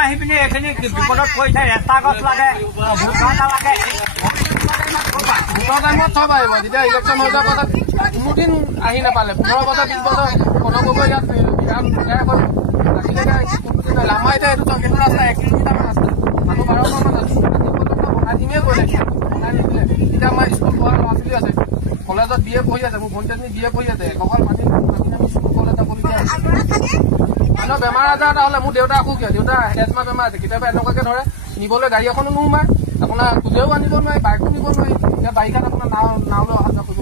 আহি পিনি এইখিনি বিপদত পৰিছে ৰাস্তা গছ লাগে ভোট লাগে ভোটৰ টাইমত চব আহিব যেতিয়া ইলেকশ্যন হৈ যোৱাৰ পাছত কোনোদিন আহি নাপালে 15 বছৰ 20 বছৰ প্ৰণৱ গগৈ ইয়াত লামা এতিয়া এইটো কিন্তু ৰাস্তা 1 কিলোমিটাৰমান ৰাস্তা মানুহ 12 মান আছে বনাই দিমেই গ'লে বনাই নিদিলে এতিয়া আমাৰ স্কুল পঢ়া ল'ৰা ছোৱালী আছে কলেজত BA পঢ়ি আছে মোৰ ভণ্টি BA পঢ়ি আছে কপাল মাটি আমি স্কুল কলেজ যাবলগীয়া আছে মানুহ বেমাৰ আজাৰ এটা হ'লে মোৰ দেউতা অসুখীয়া দেউতা এজমা বেমাৰ আছে কেতিয়াবা এনেকুৱাকে ধৰে নিবলৈ গাড়ী এখনো নোসোমায় আপোনাৰ খুজেও আনিব নোৱাৰি বাইকো নিব নোৱাৰি এতিয়া বাৰিষাত আপোনাৰ নাওলৈ অহা যোৱা কৰিব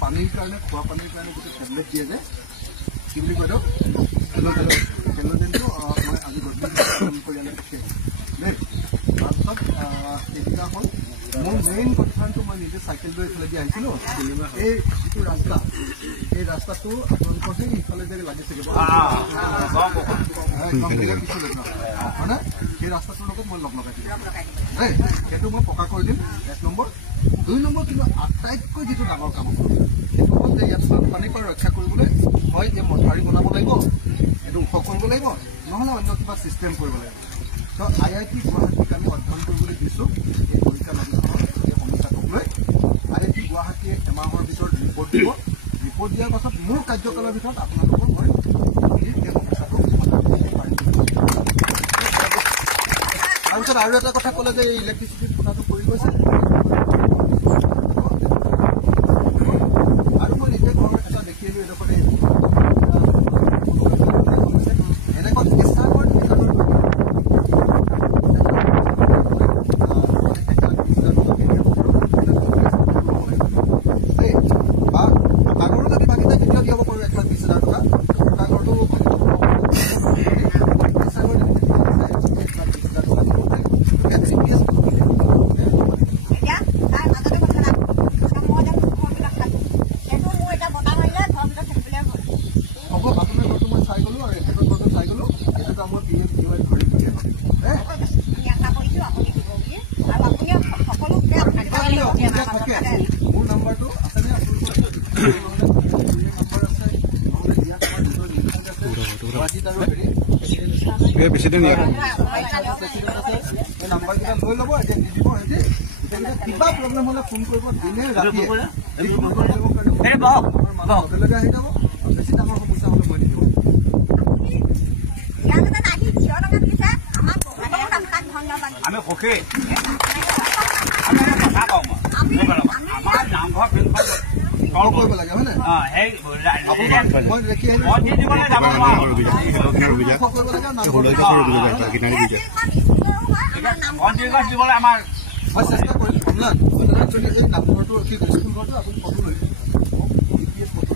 পানীৰ কাৰণে খোৱা পানীৰ কাৰণে গোটেই টেবলেট দিয়ে যে কি বুলি কয় হেলোজেনটো মই আজি গধূলি কৰি আনি দেই তাৰপিছত এইকেইটা হ'ল মোৰ মেইন কনচাৰ্ণটো মই নিজে চাইকেল লৈ এইফালে দি আহিছিলোঁ এই যিটো ৰাস্তা এই ৰাস্তাটো আপোনালোকৰ যে ইফালে যে লাগিছেগৈ হয়নে সেই ৰাস্তাটোৰ লগত মই লগ লগাই দিম দেই সেইটো মই পকা কৰি দিম 1 নম্বৰ 2 নম্বৰ কিন্তু আটাইতকৈ যিটো ডাঙৰ কাম সেইটো হ'ল যে ইয়াত বানপানীৰ পৰা ৰক্ষা কৰিবলৈ হয় যে মথাউৰি বনাব লাগিব এইটো ওখ কৰিব লাগিব নহ'লে অন্য কিবা ছিষ্টেম কৰিব লাগিব তো IIT গুৱাহাটীক আমি অধ্যয়ন কৰিবলৈ দিছোঁ এই পৰীক্ষা নদীখনৰ এই সমস্যাটোক লৈ IIT গুৱাহাটীয়ে এমাহৰ ভিতৰত ৰিপৰ্ট দিব ৰিপৰ্ট দিয়াৰ পাছত মোৰ কাৰ্যকালৰ ভিতৰত আপোনালোকৰ মই এই সমস্যাটো সমাধান কৰিব পাৰিম তাৰপিছত আৰু এটা কথা ক'লে যে ইলেক্ট্ৰিচিটিৰ কথাটো পৰি গৈছে আৰু মই নিজে ঘৰত এটা দেখিলোঁ এইডোখৰতে এনেকুৱা কেঁচাগৰ আগৰো যদি বাকীটা ভিডিঅ' দিব পাৰোঁ 1,20,000 টকা ঘৰটো মোৰ নাম্বাৰটো আছেনে বেছিদিন নাম্বাৰকেইটা লৈ ল'ব এতিয়া দি দিব কিবা প্ৰব্লেম হ'লে ফোন কৰিব দিনে ৰাতিয়ে লগে লগে আহি যাব বেছি ডাঙৰ সমস্যা হ'লে মই নিদিব আমি সুখী আমাৰ নামঘৰ ফিল্ডখন কল কৰিব লাগে হয় নাই মই দেখি দিবলৈ আমাৰ মই চেষ্টা কৰিম এই নামঘৰটো স্কুল ঘৰটো আপুনি ফটো লৈ ফটো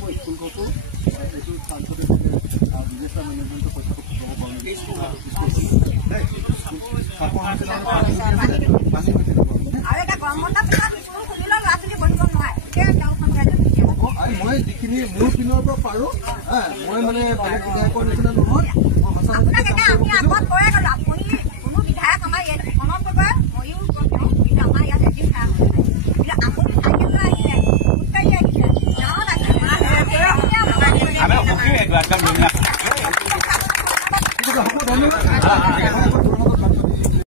মই স্কুল ঘৰটো এইটো চাৰ্জতে ডিজাষ্টাৰ মেনেজমেণ্টৰ পইচাটো মই যিখিনি মোৰ পিনৰ পৰা পাৰোঁ মই মানে বেলেগ বিধায়কৰ নিচিনা নহয় মই সঁচা